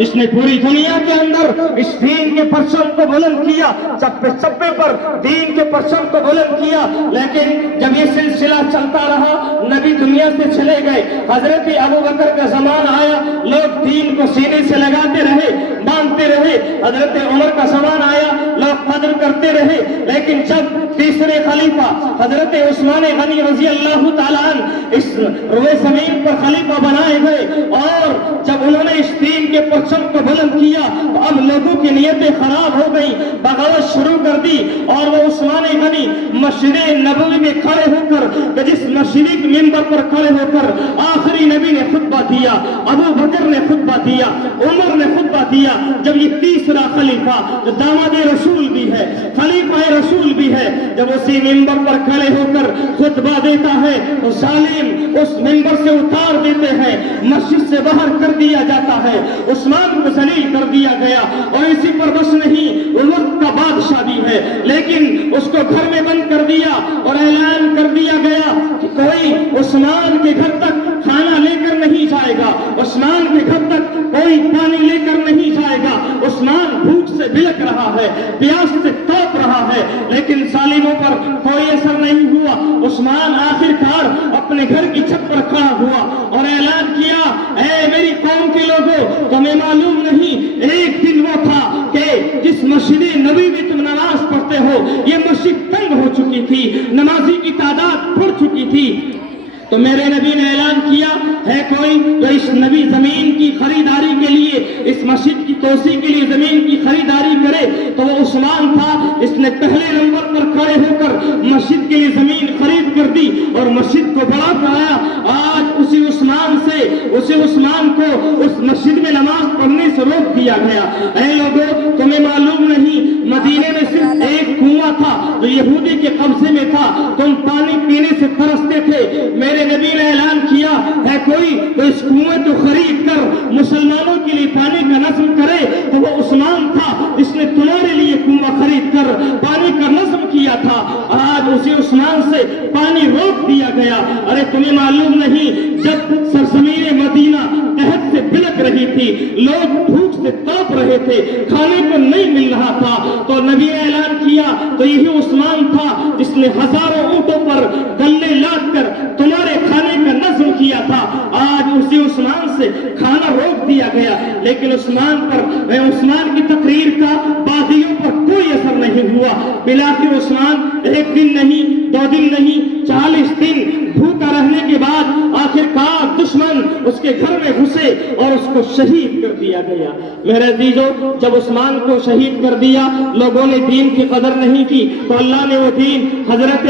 جس نے پوری دنیا کے اندر اس دین کے پرچم کو بلند کیا، چپے چپے پر دین کے پرچم کو بلند کیا، لیکن جب یہ سلسلہ چلتا رہا نبی دنیا سے چلے گئے، حضرت ابو بکر کا زمانہ آیا، لوگ دین کو سینے سے لگاتے رہے، مانتے رہے، حضرت عمر کا زمانہ آیا، لوگ قدر کرتے رہے، لیکن جب تیسرے خلیفہ حضرت عثمان غنی رضی اللہ تعالیٰ عنہ اس روئے زمین پر خلیفہ بنائے گئے اور جب انہوں نے اس دین کے پرچم کو بلند کیا تو اب لوگوں کی نیتیں خراب ہو گئی، بغاوت شروع کر دی، اور وہ عثمان غنی مسجد نبوی میں کھڑے ہو کر، جس مسجد کے منبر پر کھڑے ہو کر آخری نبی نے خطبہ دیا، ابو بکر نے خطبہ دیا، عمر نے خطبہ دیا، جب یہ تیسرا خلیفہ جو داماد رسول بھی ہے، خلیفہ رسول بھی ہے، جب اسی منبر پر کھڑے ہو کر خطبہ دیتا ہے تو ظالم اس منبر سے اتار دیتے ہیں، مسجد سے باہر کر دیا جاتا ہے، عثمان کو ذلیل کر دیا گیا، اور اسی پر بس نہیں، وہ وقت کا بادشاہ بھی ہے لیکن اس کو گھر میں بند کر دیا اور اعلان کر دیا گیا کہ کوئی عثمان کے گھر تک کھانا لے کر نہیں جائے گا، عثمان کے گھر تک کوئی پانی لے کر نہیں جائے گا، عثمان بھوک سے بلک رہا ہے، پیاس سے توپ رہا ہے، لیکن ظالموں پر کوئی اثر نہیں ہوا، عثمان آخر کار اپنے گھر کی چھت پر کھڑا ہوا اور اعلان کیا، اے میری قوم کے لوگوں، تمہیں معلوم نہیں ایک دن وہ تھا کہ جس مسجد نبی میں تم نماز پڑھتے ہو یہ مسجد تنگ ہو چکی تھی، نمازی کی تعداد بڑھ چکی تھی، تو میرے نبی نے اعلان کیا ہے کوئی جو اس نبی زمین کی خریداری کے لیے، اس مسجد کی توسیع کے لیے زمین کی خریداری کرے، تو وہ عثمان تھا، اس نے پہلے نمبر پر کھڑے ہو کر مسجد کے لیے زمین خرید کر دی اور مسجد کو بڑا کرایا۔ آج اسی عثمان کو اس مسجد میں نماز پڑھنے سے روک دیا گیا۔ اے لوگوں، تمہیں معلوم نہیں مدینے میں صرف ایک کنواں تھا جو یہودی کے قبضے میں تھا، تم پانی پینے سے ترستے تھے، میرے نبی نے اعلان کیا ہے کوئی تو اس کنویں کو خرید کر مسلمانوں کے لیے پانی کا نظم کرے، تو وہ عثمان تھا جس نے تمہارے لیے کنواں خرید کر پانی کا نظم کیا تھا، آج اسی عثمان سے پانی روک دیا گیا۔ ارے تمہیں معلوم نہیں جب سرزمین مدینہ قحط سے بلک رہی تھی، لوگ بھوک سے تڑپ رہے تھے، کھانے کو نہیں مل رہا تھا، تو نبی نے اعلان کیا تو یہی عثمان تھا جس نے ہزاروں اونٹوں پر گلے لاد کر تمہارے کھانے کا نظم کیا تھا، آج اسی عثمان سے کھانا روک دیا گیا، لیکن عثمان کی تقریر کا باغیوں پر کوئی اثر نہیں ہوا، بلاخر عثمان ایک دن نہیں، 2 دن نہیں، 40 دن بھوکا رہنے کے بعد آخر کار دشمن اس کے گھر میں گھسے اور اس کو شہید کر دیا گیا۔ میرے عزیزو، جب عثمان کو شہید کر دیا لوگوں نے دین کی قدر نہیں کی، تو اللہ نے وہ دین حضرت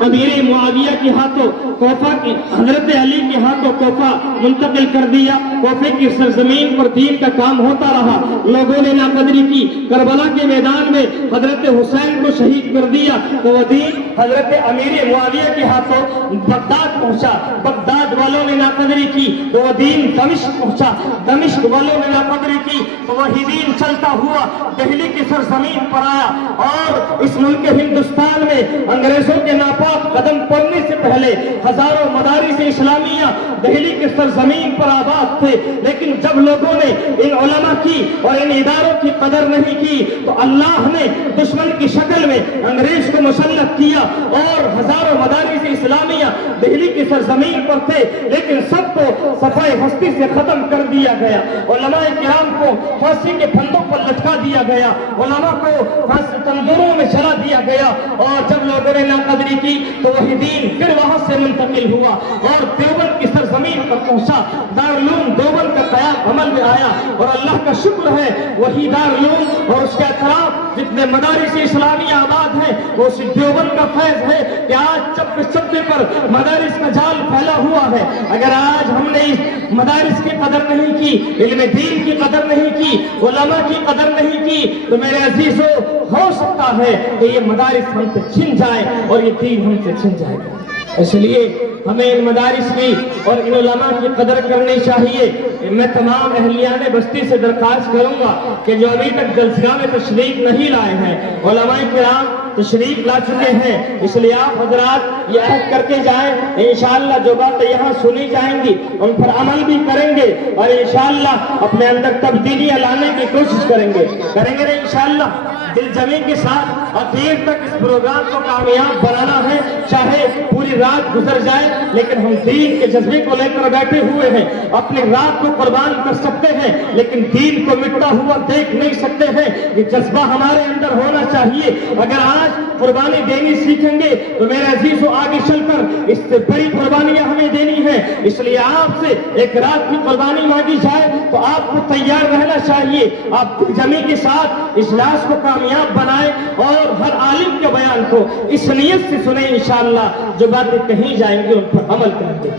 امیر معاویہ کے ہاتھوں کوفہ کی، حضرت علی کے ہاتھوں کوفہ منتقل کر دیا۔ کوفے کی سرزمین پر دین کا کام ہوتا رہا، لوگوں نے ناقدری کی، کربلا کے میدان میں حضرت حسین کو شہید کر دیا، تو وہ دین حضرت امیر معاویہ کے ہاتھوں بغداد پہنچا، بغداد والوں نے ناقدری کی تو وہ دین دمشق پہنچا، دمشق والوں نے ناقدری کی تو وہی دین چلتا ہوا دہلی کی سرزمین پر آیا، اور اس ملک ہندوستان میں انگریزوں کے ناپاک قدم پڑنے سے پہلے ہزاروں مدارس اسلامیہ دہلی کی سرزمین پر آباد تھے، لیکن جب لوگوں نے ان علماء کی اور ان اداروں کی قدر نہیں کی تو اللہ نے دشمن کی شکل میں انگریز کو مسلط کیا، اور ہزاروں مدارس اسلامیہ دہلی کی سرزمین پر تھے، لیکن سب کو صفائے ہستی سے ختم کر دیا گیا، علماء کرام کو پھانسی کے پھندوں پر لٹکا دیا گیا، علماء کو تندوروں میں جلا دیا گیا، اور جب لوگوں نے ناقدری کی تو وہی دین پھر وہاں سے منتقل ہوا اور دیوبند کی سرزمین پر پہنچا، دارالعلوم دیوبند کا قیام عمل میں آیا، اور اللہ کا شکر ہے وہی دارالعلوم اور اس کے اطراف جتنے مدارس اسلامیہ آباد ہیں وہ اسی دیوبند کا فیض ہے کہ آج چپے چپے پر مدارس کا جال پھیلا ہوا ہے۔ اگر آج ہم نے اس مدارس کی قدر نہیں کی، علم دین کی قدر نہیں کی، علماء کی قدر نہیں کی، تو میرے عزیزو ہو سکتا ہے کہ یہ مدارس ہم سے چھن جائے اور یہ دین ہم سے چھن جائے گا۔ اس لیے ہمیں ان مدارس کی اور ان علماء کی قدر کرنی چاہیے۔ میں تمام اہلیان بستی سے درخواست کروں گا کہ جو ابھی تک جلسگاہ میں تشریف نہیں لائے ہیں، علماء کرام تشریف لا چکے ہیں، اس لیے آپ حضرات یہ عہد کر کے جائیں انشاءاللہ جو باتیں یہاں سنی جائیں گی ان پر عمل بھی کریں گے اور انشاءاللہ اپنے اندر تبدیلیاں لانے کی کوشش کریں گے نا انشاءاللہ دل جمی کے ساتھ اور دیر تک اس پروگرام کو کامیاب بنانا ہے، چاہے پوری رات گزر جائے لیکن ہم دین کے جذبے کو لے کر بیٹھے ہوئے ہیں، اپنی رات کو قربان کر سکتے ہیں لیکن دین کو مٹتا ہوا دیکھ نہیں سکتے ہیں۔ یہ جذبہ ہمارے اندر ہونا چاہیے۔ اگر آج قربانی دینی سیکھیں گے تو میرے عزیزوں آگے چل کر اس سے بڑی قربانیاں ہمیں دینی ہیں۔ اس لیے آپ سے ایک رات کی قربانی مانگی جائے تو آپ کو تیار رہنا چاہیے۔ آپ جمی کے ساتھ اجلاس کو کامیاب بنائیں اور ہر عالم کے بیان کو اس نیت سے سنیں انشاءاللہ جو باتیں کہیں جائیں گی ان پر عمل کریں گے۔